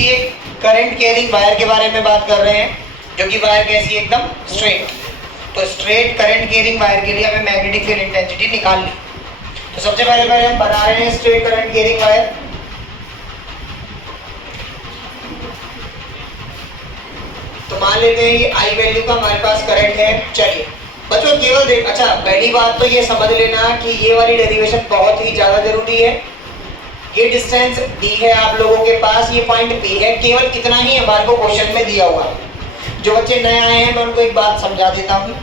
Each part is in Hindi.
किसी एक करंट कैरिंग वायर के बारे में बात कर रहे हैं, जो कि वायर कैसी है, एकदम स्ट्रेट। तो स्ट्रेट करंट कैरिंग वायर के लिए हमें मैग्नेटिक फील्ड इंटेंसिटी निकालनी। तो सबसे पहले हम बना रहे हैं स्ट्रेट करंट कैरिंग वायर। तो मान लेते हैं ये आई वैल्यू का हमारे पास करंट है। चलिए बच्चों केवल देख, अच्छा पहली बात तो ये समझ लेना कि ये वाली डेरिवेशन बहुत ही ज्यादा जरूरी है। ये डिस्टेंस दी है आप लोगों के पास, ये पॉइंट पी है, केवल इतना ही हमारे को क्वेश्चन में दिया हुआ है। जो बच्चे नए आए हैं मैं उनको एक बात समझा देता हूँ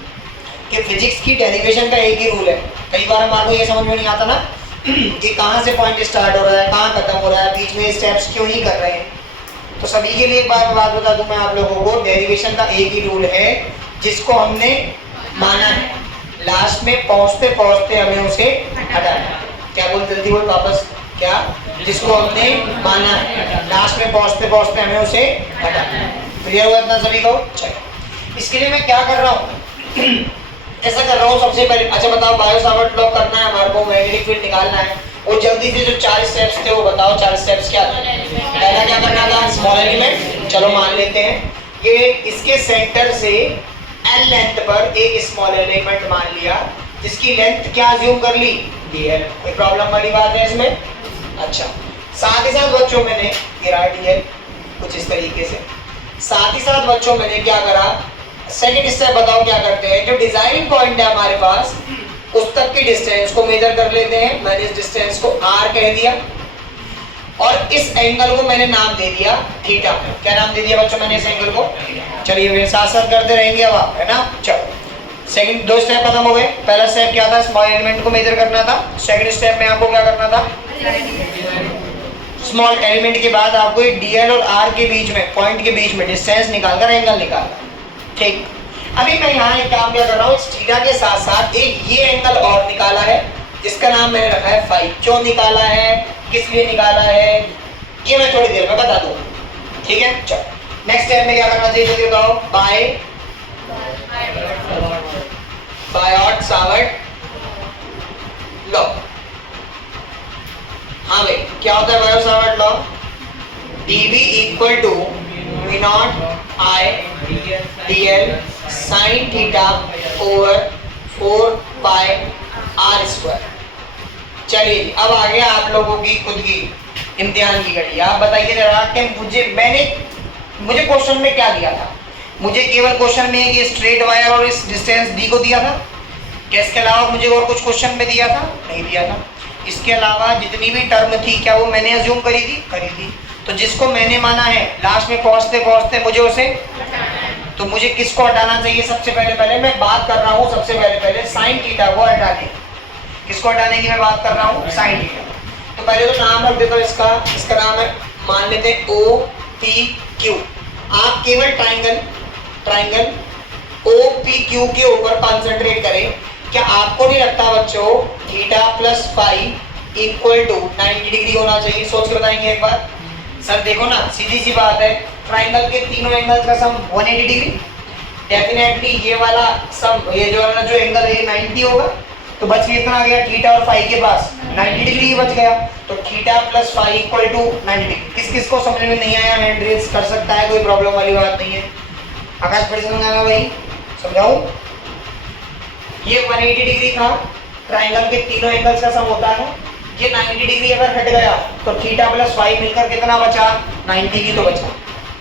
कि फिजिक्स की डेरिवेशन का एक ही रूल है। कई बार हमारे को ये समझ में नहीं आता ना कि कहाँ से पॉइंट स्टार्ट हो रहा है, कहाँ खत्म हो रहा है, बीच में स्टेप्स क्यों ही कर रहे हैं। तो सभी के लिए एक बार बात बता दूं मैं आप लोगों को, डेरिवेशन का एक ही रूल है जिसको हमने माना है, लास्ट में पहुंचते पहुंचते हमें उसे हटाना। क्या बोल, जल्दी बोल वापस, क्या? जिसको हमने माना है, लास्ट में पहुंचते पहुंचते हमें उसे हटाना। क्लियर हुआ इतना सभी को? चलो इसके लिए मैं क्या कर रहा हूँ, ऐसा कर रहा हूँ सबसे पहले। अच्छा बताओ, बायो सावर्ट लॉ करना है हमारे को, मैग्नेटिक फील्ड निकालना है, और जल्दी से जो 4 स्टेप्स थे वो बताओ। 4 स्टेप्स क्या थे? पहला क्या करना था? Small element. चलो मान लेते हैं ये इसके सेंटर से L लेंथ पर एक स्मॉल एलिमेंट मान लिया, जिसकी लेंथ क्या अज्यूम कर ली? dl। कोई प्रॉब्लम वाली बात है इसमें? अच्छा, साथ ही साथ बच्चों मैंने गिरा dl कुछ इस तरीके से। साथ ही साथ बच्चों मैंने क्या करा, सेकंड स्टेप बताओ क्या करते हैं, जो डिजाइन पॉइंट है हमारे पास उस तक की डिस्टेंस को मेजर कर लेते हैं। मैंने इस डिस्टेंस को r कह दिया और इस एंगल को मैंने नाम दे दिया थीटा। क्या नाम दे दिया बच्चों मैंने इस एंगल को? चलिए मेरे साथ साथ करते रहेंगे अब आप, है ना। चलो सेकंड 2 स्टेप खत्म हो गए। पहला स्टेप क्या था? स्मॉल एलिमेंट को मेजर करना था। सेकंड स्टेप में आपको क्या करना था? स्मॉल एलिमेंट के बाद आपको dl और r के बीच में, पॉइंट के बीच में डिस्टेंस निकालकर एंगल निकालना। ठीक, अभी मैं यहाँ एक काम क्या कर रहा हूँ, इस थीटा के साथ साथ एक ये एंगल और निकाला है जिसका नाम मैंने रखा है फाई। क्यों निकाला है, किस लिए निकाला है, ये मैं थोड़ी देर में बता दूंगा। ठीक है, चलो नेक्स्ट स्टेप में क्या करना चाहिए जल्दी बताओ। Biot Savart law. हाँ भाई, क्या होता है Biot Savart law? dv equal to v naught i dl sine theta over 4 pi r square. चलिए अब आ गया आप लोगों की खुद की इम्तिहान की घड़ी। आप बताइए जरा कि मुझे क्वेश्चन में क्या दिया था? मुझे केवल क्वेश्चन में कि स्ट्रेट वायर और इस डिस्टेंस डी को दिया था। क्या इसके अलावा मुझे और कुछ क्वेश्चन में दिया था? नहीं दिया था। इसके अलावा जितनी भी टर्म थी क्या वो मैंने अज्यूम करी थी? करी थी। तो जिसको मैंने माना है लास्ट में पहुंचते पहुंचते मुझे उसे, तो मुझे किसको हटाना चाहिए? सबसे पहले मैं बात कर रहा हूँ सबसे पहले साइन थीटा को हटाने। किसको हटाने की मैं बात कर रहा हूँ? Sine theta. तो पहले तो नाम रख देता हूँ इसका नाम है, मान लेते हैं ओ पी क्यू। आप केवल ट्राइंगल ओ पी क्यू के ऊपर कंसंट्रेट करें। क्या आपको नहीं लगता बच्चों theta plus phi equal to 90 degree होना चाहिए? सोच के बताएंगे एक बार। सर देखो ना, सीधी सी बात है, ट्राइंगल के तीनों एंगल्स का सम 180 डिग्री। डेफिनेटली ये वाला सम, ये जो एंगल है 90 होगा। तो बच गया इतना आ गया, थीटा और फाई के पास 90 डिग्री बच गया। तो theta plus phi equal to 90 degree. किस किस को समझ में नहीं आया हैंड रेज कर सकता है, कोई प्रॉब्लम वाली बात नहीं है। आकाश फिर समझाना भाई, समझाऊं? ये 180 डिग्री था, ट्राइंगल के तीनों एंगल्स का सम होता है। ये 90 डिग्री अगर हट गया तो थीटा प्लस फाई मिलकर कितना बचा? 90 की तो बचा।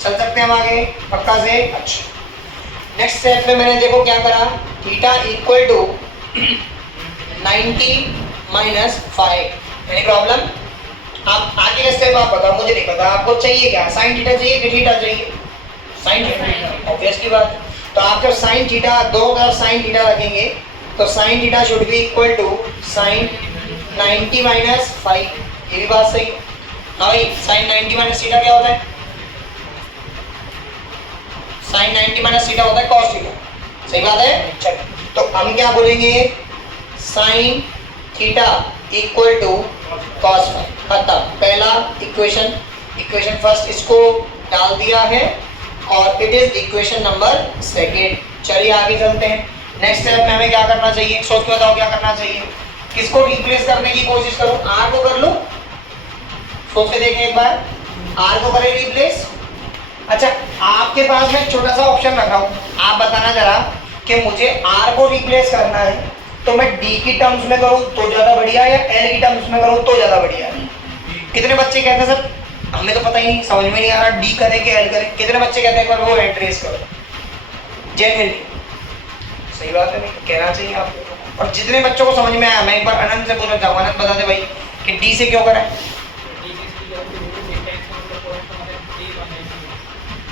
चल सकते हैं हम आगे पक्का से? अच्छा, नेक्स्ट स्टेप में मैंने देखो क्या करा, theta equal to 90 minus 5। Any problem? आप आगे का स्टेप आप बताओ, मुझे नहीं पता। आपको चाहिए क्या? साइन थीटा चाहिए कि थीटा चाहिए? साइन थीटा, ऑब्वियसली बात। तो आप जब साइन थीटा, दो तरफ साइन थीटा रखेंगे तो sine theta should be equal to sine 90 minus 5। ये भी बात सही। हाँ भाई, साइन 90 माइनस थीटा क्या होता है? साइन 90 माइनस थीटा होता है कॉस थीटा। सही बात है। चलो तो हम क्या बोलेंगे, sine theta equal to cos phi. खत्म। पहला इक्वेशन फर्स्ट इसको डाल दिया है और it is equation number second. चलिए आगे चलते हैं। नेक्स्ट स्टेप में हमें क्या करना चाहिए? सोच के बताओ क्या करना चाहिए। किसको रिप्लेस करने की कोशिश करूं? आर को कर लूं? सोच के देखें एक बार। आर को करें रिप्लेस। अच्छा, आपके पास मैं छोटा सा ऑप्शन रख रहा हूँ, आप बताना जरा कि मुझे आर को रिप्लेस करना है तो मैं डी की टर्म्स में करूँ तो ज्यादा बढ़िया या एल की टर्म्स में करूँ तो ज्यादा बढ़िया। कितने बच्चे कहते हैं सर हमें तो पता ही नहीं, समझ में नहीं आ रहा डी करें कि एल करें। कितने बच्चे कहते हैं एक बार वो हैंड रेज करो जेन्युइनली। सही बात है, नहीं कहना चाहिए आपको। और जितने बच्चों को समझ में आया मैं एक बार अनंत से पूछना चाहूंगा, अनंत बता दे भाई कि डी से क्यों करें।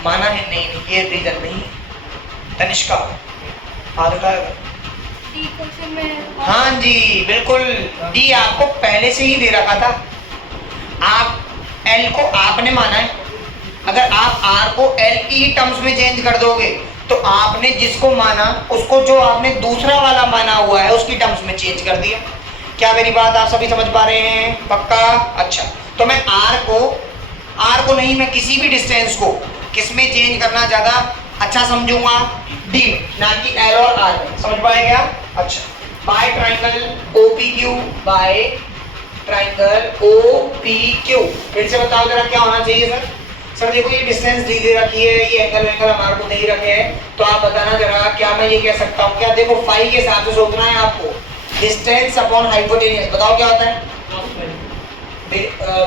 माना है नहीं नहीं, ये रीजन नहीं। तनिष्का आदत है। हाँ जी बिल्कुल, डी आपको पहले से ही दे रखा था। आप एल को आपने माना है, अगर आप आर को एल की टर्म्स में चेंज कर दोगे तो आपने जिसको माना उसको जो आपने दूसरा वाला माना हुआ है उसकी टर्म्स में चेंज कर दिया। क्या मेरी बात आप सभी समझ पा रहे हैं? पक्का? अच्छा, तो मैं आर को नहीं, मैं किसी भी डिस्टेंस को किस में चेंज करना ज्यादा अच्छा समझूंगा? डी, ना कि एल और आर में। समझ पाए क्या? अच्छा, bye triangle OPQ, bye triangle OPQ. फिर से बताओ जरा क्या होना चाहिए सर? सर देखो ये डिस्टेंस दी दे रखी है, ये एंगल हमारे को दे ही रखे हैं, तो आप बताना जरा क्या मैं ये कह सकता हूँ क्या? देखो फाई के हिसाब से सोचना है आपको, डिस्टेंस अपॉन हाइपोटेनियस। बताओ क्या होता है?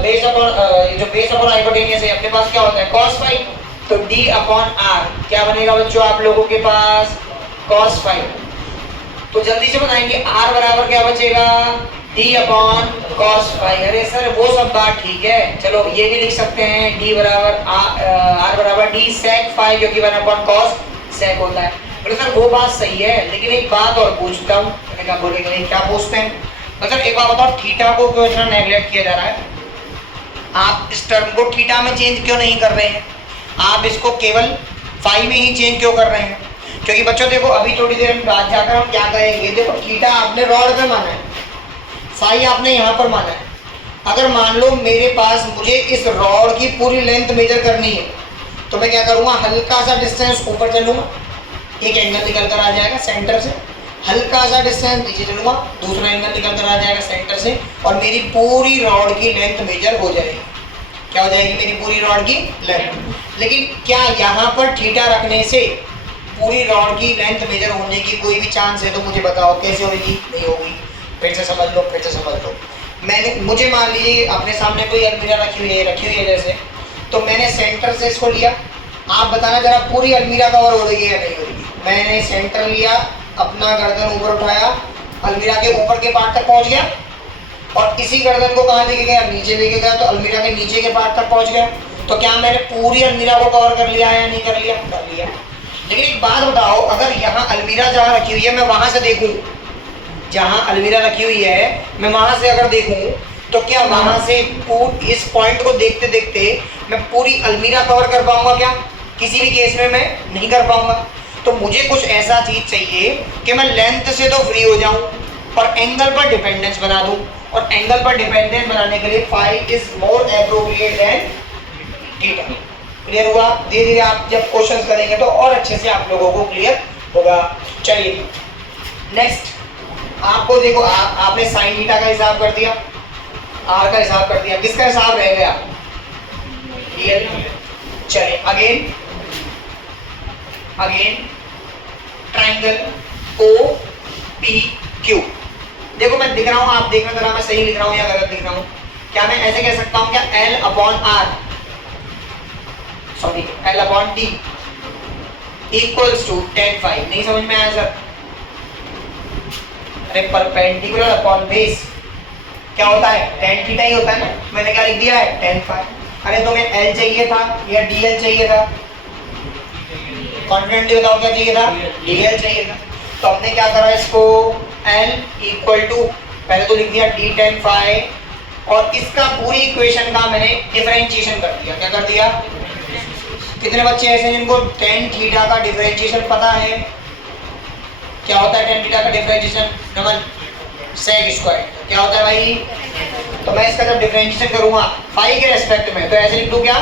बेस अपॉन जो बेस अपॉन हाइपोटेनियस है अपने पास क्या होता है? cos phi. तो d अपॉन r क्या बनेगा बच्चों आप लोगों के पास? cos phi. तो जल्दी से बताएंगे r बराबर क्या बचेगा? d upon cos phi. अरे सर वो सब बात ठीक है, चलो ये भी लिख सकते हैं d बराबर r बराबर d sec फाई, क्योंकि 1 अपॉन cos sec होता है। बोले सर वो बात सही है, लेकिन एक बात और पूछता हूँ। मैंने कहा बोलेंगे नहीं, क्या पूछते हैं? मतलब एक बात बताओ, थीटा को क्यों इतना नेगलेक्ट किया जा रहा है? आप इस टर्म को थीटा में चेंज क्यों नहीं कर रहे हैं? आप इसको केवल फाई में ही चेंज क्यों कर रहे हैं? क्योंकि बच्चों देखो अभी थोड़ी देर में बाद जाकर हम क्या करेंगे, देखो थीटा आपने रॉड पे माना है, फाई आपने यहाँ पर माना है। अगर मान लो मेरे पास मुझे इस रॉड की पूरी लेंथ मेजर करनी है तो मैं क्या करूँगा, हल्का सा डिस्टेंस ऊपर चलूँगा, एक एंगल निकल कर आ जाएगा सेंटर से, हल्का सा डिस्टेंस नीचे चलूँगा, दूसरा एंगल निकल कर आ जाएगा सेंटर से, और मेरी पूरी रॉड की लेंथ मेजर हो जाएगी। क्या हो जाएगी? मेरी पूरी रॉड की लेंथ। लेकिन क्या यहाँ पर थीटा रखने से पूरी रॉड की लेंथ मेजर होने की कोई भी चांस है? तो मुझे बताओ कैसे होगी? नहीं होगी। फिर से समझ लो, फिर से समझ लो। मुझे मान लीजिए अपने सामने कोई अलमीरा रखी हुई है जैसे, तो मैंने सेंटर से इसको लिया, आप बताना जरा पूरी अलमीरा कवर हो रही है या नहीं हो रही? मैंने सेंटर लिया, अपना गर्दन ऊपर उठाया, अलमीरा के ऊपर के पार्ट तक पहुंच गया, और इसी गर्दन को कहाँ लेके गया? नीचे लेके गया, तो अलमीरा के नीचे के पार्ट तक पहुंच गया। तो क्या मैंने पूरी अलमीरा को कवर कर लिया या नहीं कर लिया? कर लिया। लेकिन एक बात बताओ, अगर यहाँ अलमीरा जहाँ रखी हुई है मैं वहां से देखूं, जहाँ अलमीरा रखी हुई है मैं वहां से अगर देखूं, तो क्या वहां से इस पॉइंट को देखते देखते मैं पूरी अलमीरा कवर कर पाऊंगा? क्या किसी भी केस में मैं नहीं कर पाऊंगा। तो मुझे कुछ ऐसा चीज चाहिए कि मैं लेंथ से तो फ्री हो जाऊं और एंगल पर डिपेंडेंस बना दूं, और एंगल पर डिपेंडेंस बनाने के लिए phi is more appropriate than theta. Clear हुआ? धीरे धीरे आप जब क्वेश्चंस करेंगे तो और अच्छे से आप लोगों को क्लियर होगा। चलिए नेक्स्ट, आपको देखो आपने साइन थीटा का हिसाब कर दिया, आर का हिसाब कर दिया, किसका हिसाब रह गया? डीएल। चलिए again triangle O P Q. देखो मैं दिख रहा हूं, आप देखना जरा मैं सही लिख रहा हूं या गलत लिख रहा हूं। क्या मैं ऐसे कह सकता हूं क्या? L upon R, sorry L upon D equals to tan phi. नहीं समझ में आया सर? अरे परपेंडिकुलर अपॉन बेस क्या होता है? tan थीटा ही होता है ना। मैंने क्या लिख दिया है? tan phi. अरे तुम्हें एल चाहिए था या डीएल चाहिए था? कॉन्फिडेंटली बताओ क्या चाहिए था? डीएल चाहिए था। तो हमने क्या करा इसको? L इक्वल टू पहले तो लिख दिया d tan फाई, और इसका पूरी इक्वेशन का मैंने डिफरेंशिएशन कर दिया। क्या कर दिया? कितने बच्चे ऐसे जिनको tan थीटा का डिफरेंशिएशन पता है? क्या होता है tan थीटा का डिफरेंशिएशन? नमन sec स्क्वायर। क्या होता है भाई? तो मैं इसका जब डिफरेंशिएशन करूंगा फाई के रेस्पेक्ट में, तो ऐसे लिख दूं क्या?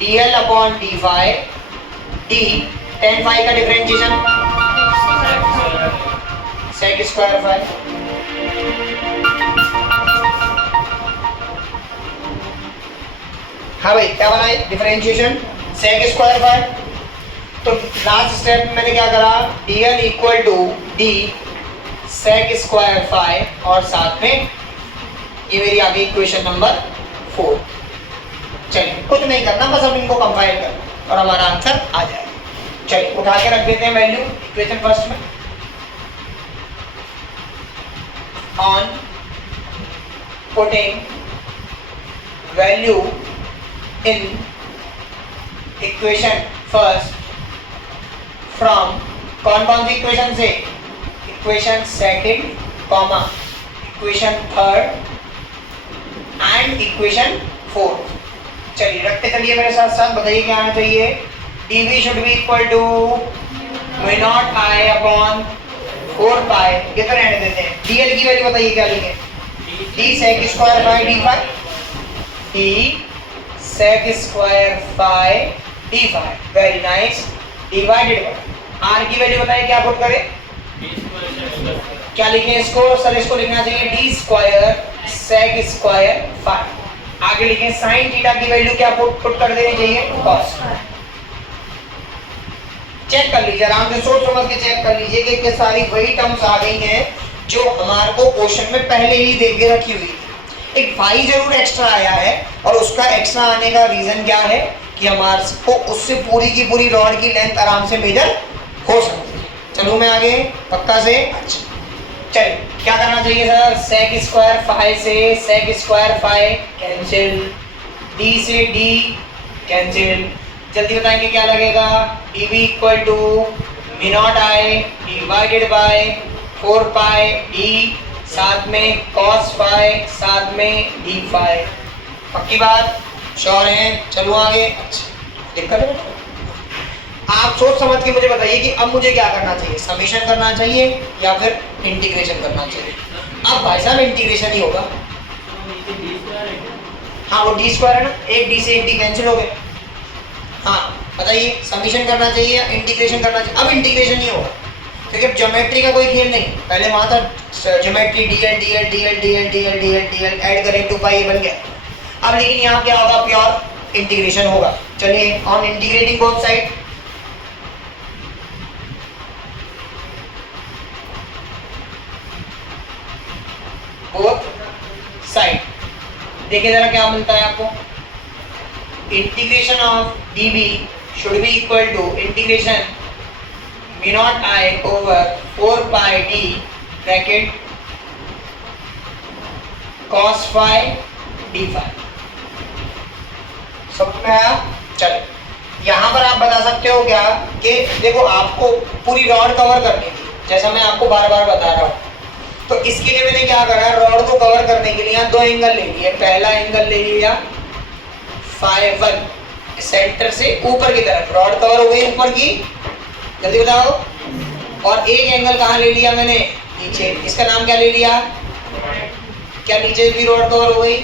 dl upon d phi, d tan phi का डिफरेंशिएशन sec स्क्वायर फाई। हाँ भाई क्या बनाए डिफरेंशिएशन सेक स्क्वायर फाई। तो लास्ट स्टेप में मैंने क्या करा dl equal to D sec square phi और साथ में ये मेरी आ गई इक्वेशन नंबर 4। चलिए कुछ नहीं करना बस अब इनको कंपाइल करना और हमारा आंसर आ जाएगा। चलिए उठा के रख देते हैं वैल्यू इक्वेशन फर्स्ट में। On putting value in equation first from कौन कौन सी इक्वेशन से equation second comma equation third and equation fourth. चलिए रखते चलिए मेरे साथ साथ बताइए क्या आना चाहिए dv should be equal to mu naught I upon 4 pi. ये तो रहने देते हैं। dl की वैल्यू बताइए क्या लिखें d sec square by d phi d sec square by d phi. Very nice. Divided by r की वैल्यू बताइए क्या पुट करें क्या लिखें इसको सर इसको लिखना चाहिए d square sec square phi. आगे लिखें sin थीटा की वैल्यू क्या पुट कर देनी चाहिए cos। चेक कर लीजिए आराम से सोच समझ के चेक कर लीजिए कि सारी वही टर्म्स आ गई हैं जो हमारे को क्वेश्चन में पहले ही दे के रखी हुई थी। एक फाई जरूर एक्स्ट्रा आया है और उसका एक्स्ट्रा आने का रीजन क्या है कि हमारे को उससे पूरी की पूरी रॉड की लेंथ आराम से मेजर हो सकती है। चलो मैं आगे पक्का से अच्छा चलिए क्या करना चाहिए सर सेक स्क्वायर फाई से sec square phi cancel d से d कैंसिल। जल्दी बताएंगे क्या लगेगा dv equal to mu naught I divided by 4 pi d साथ में cos फाई साथ में d फाई। पक्की बात श्योर है। चलो आगे अच्छा दिक्कत है आप सोच समझ के मुझे बताइए कि अब मुझे क्या करना चाहिए समेशन करना चाहिए या फिर इंटीग्रेशन करना चाहिए। अब भाई साहब इंटीग्रेशन ही होगा। हाँ वो डी स्क्वायर है ना एक डी से एक डी कैंसिल हो गए। हाँ बताइए समेशन करना चाहिए या इंटीग्रेशन करना चाहिए। अब इंटीग्रेशन ही होगा क्योंकि अब ज्योमेट्री का कोई खेल नहीं। पहले वहां था geometry dl dl dl dl dl dl dl add करें 2 पाई बन गया। अब लेकिन यहाँ क्या होगा प्योर इंटीग्रेशन होगा। चलिए on integrating both side both side देखिए जरा क्या मिलता है आपको integration of dv should be equal to integration mu naught I over 4 pi d bracket cos phi d phi. समझ में आया। चलो यहाँ पर आप बता सकते हो क्या कि देखो आपको पूरी रॉड कवर करनी थी जैसा मैं आपको बार बार बता रहा हूँ। तो इसके लिए मैंने क्या करा रॉड को कवर करने के लिए यहाँ 2 एंगल ले लिए। पहला एंगल ले लिया फाई 1 सेंटर से ऊपर की तरफ रॉड कवर हो गई ऊपर की जल्दी बताओ। और एक एंगल कहाँ ले लिया मैंने नीचे इसका नाम क्या ले लिया क्या नीचे भी रॉड कवर हो गई।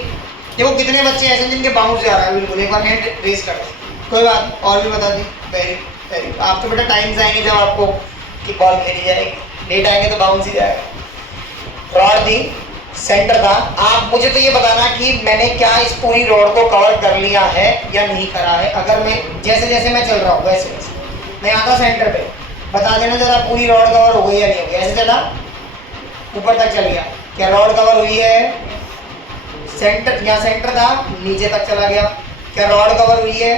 देखो कितने बच्चे ऐसे जिनके बाउंस जा रहा है बिल्कुल एक बार हैंड रेज कर दे कोई बात और भी बता दी। वेरी वेरी आप तो बेटा टाइम आएंगे जब आपको कि बॉल खेली जाएगी लेट आएंगे तो बाउंस ही जाएगा। रॉड दी सेंटर था। आप मुझे तो ये बताना कि मैंने क्या इस पूरी रोड को कवर कर लिया है या नहीं करा है। अगर मैं जैसे जैसे मैं चल रहा हूँ वैसे वैसे मैं आता सेंटर पे बता देना जरा पूरी रोड कवर हो गई या नहीं हो गई। ऐसे चला ऊपर तक चल गया क्या रोड कवर हुई है सेंटर यहाँ सेंटर था नीचे तक चला गया क्या रॉड कवर हुई है।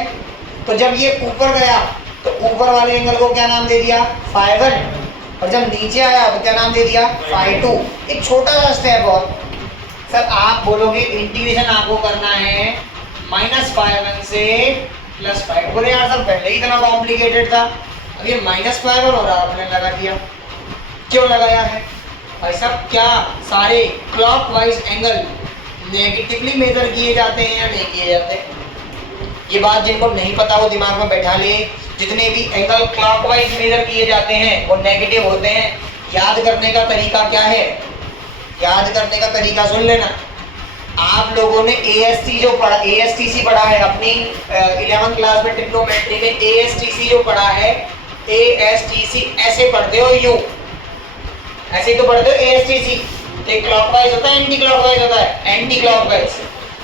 तो जब ये ऊपर गया तो ऊपर वाले एंगल को क्या नाम दे दिया फाई 1 और जब नीचे आया तो क्या नाम दे दिया फाई 2। एक छोटा सा स्टेप और सर आप बोलोगे इंटीग्रेशन आपको करना है -फाई 1 से +फाई 2। बोले यार सर पहले ही इतना कॉम्प्लिकेटेड था अब ये -फाई 1 हो रहा आपने लगा दिया क्यों लगाया है भाई साहब। क्या सारे क्लॉकवाइज एंगल नेगेटिवली मेजर किए जाते हैं या नहीं किए जाते। ये बात जिनको नहीं पता वो दिमाग में बैठा ले। जितने भी एंगल क्लॉकवाइज मेजर किए जाते हैं वो नेगेटिव होते हैं। याद करने का तरीका क्या है याद करने का तरीका सुन लेना। आप लोगों ने AST जो पढ़ा ASTC पढ़ा है अपनी 11th क्लास में ट्रिग्नोमेट्री में ASTC जो पढ़ा है ASTC ऐसे पढ़ते हो यू ऐसे तो पढ़ते हो ASTC। एक क्लॉकवाइज होता है एंटी क्लॉकवाइज होता है एंटी क्लॉकवाइज।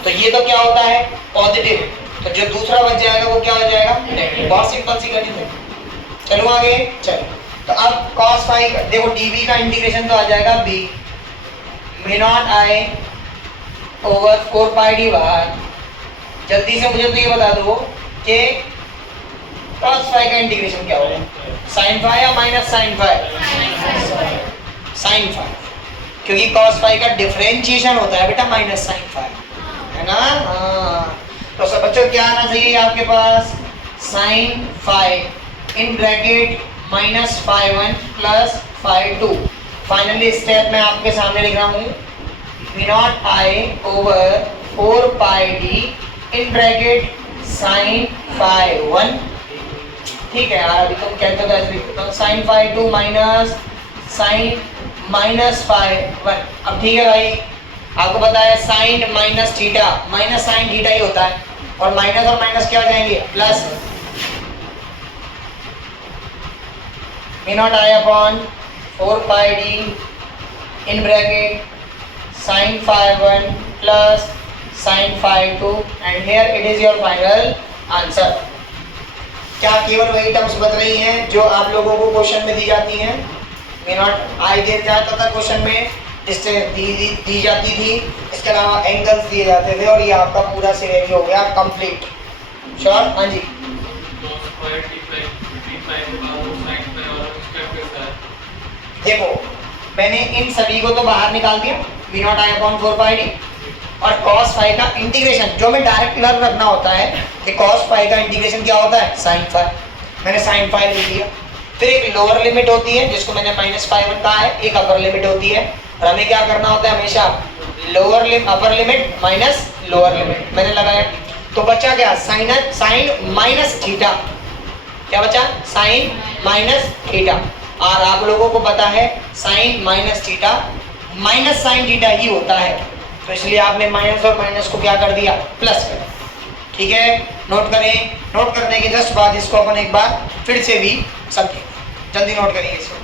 तो ये तो क्या होता है पॉजिटिव तो जो दूसरा बच जाएगा वो क्या हो जाएगा, नेगेटिव। बहुत सिंपल सी गणित है। चलो आगे, चलो तो अब cos फाई का देखो, dv का इंटीग्रेशन तो आ जाएगा b v naught i over 4 pi D बार। जल्दी से मुझे तो ये बता दो कि cos फाई का इंटीग्रेशन क्या होगा, sin फाई या minus sin phi? sin phi, क्योंकि cos फाई का डिफरेंशिएशन होता है बेटा माइनस sin फाई, है ना। हाँ, तो सब बच्चों क्या आना चाहिए आपके पास, sin phi in bracket minus phi one plus phi two. Finally step मैं आपके सामने लिख रहा हूँ v naught i over 4 pi D in bracket sin phi one. ठीक है यार, अभी तुम कहते हो तो ऐसे लिख देता हूँ, sin phi two minus sin minus phi one. अब ठीक है भाई, आपको पता है sin minus theta minus sin theta ही होता है, और माइनस क्या हो जाएंगे, plus. v naught i upon 4 pi D in bracket sin phi one plus sin phi two, and here it is your final answer. क्या केवल वही टर्म्स बच रही हैं जो आप लोगों को क्वेश्चन में दी जाती हैं? v नॉट i दिया जाता था क्वेश्चन में, डिस्टेंस दी जाती थी, इसके अलावा एंगल्स दिए जाते थे, और ये आपका पूरा सिनेरियो हो गया कंप्लीट। श्योर? हाँ जी। देखो मैंने इन सभी को तो बाहर निकाल दिया, v naught i upon 4 pi D, और cos फाई का इंटीग्रेशन जो मैं डायरेक्ट लर्न रखना होता है कि cos फाई का इंटीग्रेशन क्या होता है, sin फाई। मैंने sin फाई ले लिया। फिर एक लोअर लिमिट होती है जिसको मैंने माइनस फाई वन कहा है, एक अपर लिमिट होती है, और हमें क्या करना होता है हमेशा, upper limit minus lower limit. मैंने लगाया तो बचा क्या, साइन माइनस थीटा। क्या बचा, साइन माइनस थीटा। और आप लोगों को पता है sine minus theta minus sine theta ही होता है, तो इसलिए आपने माइनस और माइनस को क्या कर दिया, प्लस कर दिया। ठीक है, नोट करें। नोट करने के जस्ट बाद इसको अपन एक बार फिर से भी समझें, जल्दी नोट करिए इसको।